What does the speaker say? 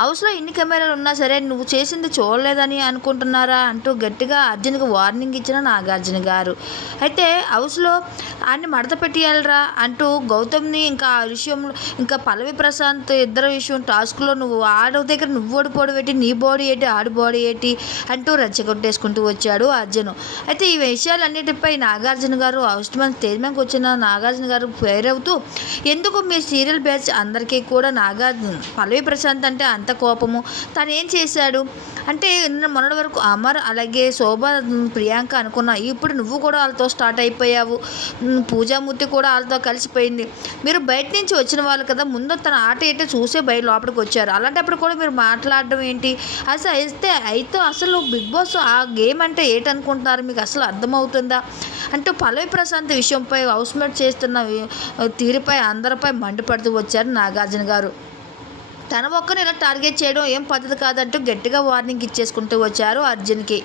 హౌస్లో ఎన్ని కెమెరాలు ఉన్నా సరే నువ్వు చేసింది చూడలేదని అనుకుంటున్నారా అంటూ గట్టిగా అర్జున్కి వార్నింగ్ ఇచ్చిన నాగార్జున గారు. అయితే హౌస్లో ఆయన్ని మడత పెట్టేయాలరా అంటూ గౌతమ్ని ఇంకా ఆ విషయంలో ఇంకా పల్లవి ప్రశాంత్ ఇద్దరు విషయం టాస్క్లో నువ్వు ఆడ దగ్గర నువ్వు ఓడిపోవడం ఏంటి నీ బాడీ ఏంటి ఆడి బాడీ ఏంటి అంటూ రెచ్చగొట్టేసుకుంటూ వచ్చాడు అర్జున్. అయితే ఈ విషయాలన్నిటిపై నాగార్జున గారు హౌస్ మ్యాన్ స్టేజ్ మీదకి వచ్చిన నాగార్జున గారు ఫైర్ అవుతూ ఎందుకు మీ సీరియల్ బ్యాచ్ అందరికీ కూడా నాగార్జున పల్లవి ప్రశాంత్ అంటే అంత కోపము. తను ఏం చేశాడు? అంటే మొన్నటి వరకు అమర్ అలాగే శోభ ప్రియాంక అనుకున్నా ఇప్పుడు నువ్వు కూడా వాళ్ళతో స్టార్ట్ అయిపోయావు. పూజామూర్తి కూడా వాళ్ళతో కలిసిపోయింది. మీరు బయట నుంచి వచ్చిన వాళ్ళు కదా ముందు తన ఆట ఏంటో చూసే బయట లోపలికి వచ్చారు. అలాంటప్పుడు కూడా మీరు మాట్లాడడం ఏంటి? అసలు అయితే అయితే అసలు బిగ్ బాస్ ఆ గేమ్ అంటే ఏంటనుకుంటున్నారు? మీకు అసలు అర్థమవుతుందా? అంటూ పల్లవి ప్రశాంత్ విషయంపై హౌస్మేట్ చేస్తున్న తీరుపై అందరిపై మండిపడుతూ వచ్చారు నాగార్జున గారు. తన ఒక్కని ఇలా టార్గెట్ చేయడం ఏం పద్ధతి కాదంటూ గట్టిగా వార్నింగ్ ఇచ్చేసుకుంటూ వచ్చారు అర్జున్కి.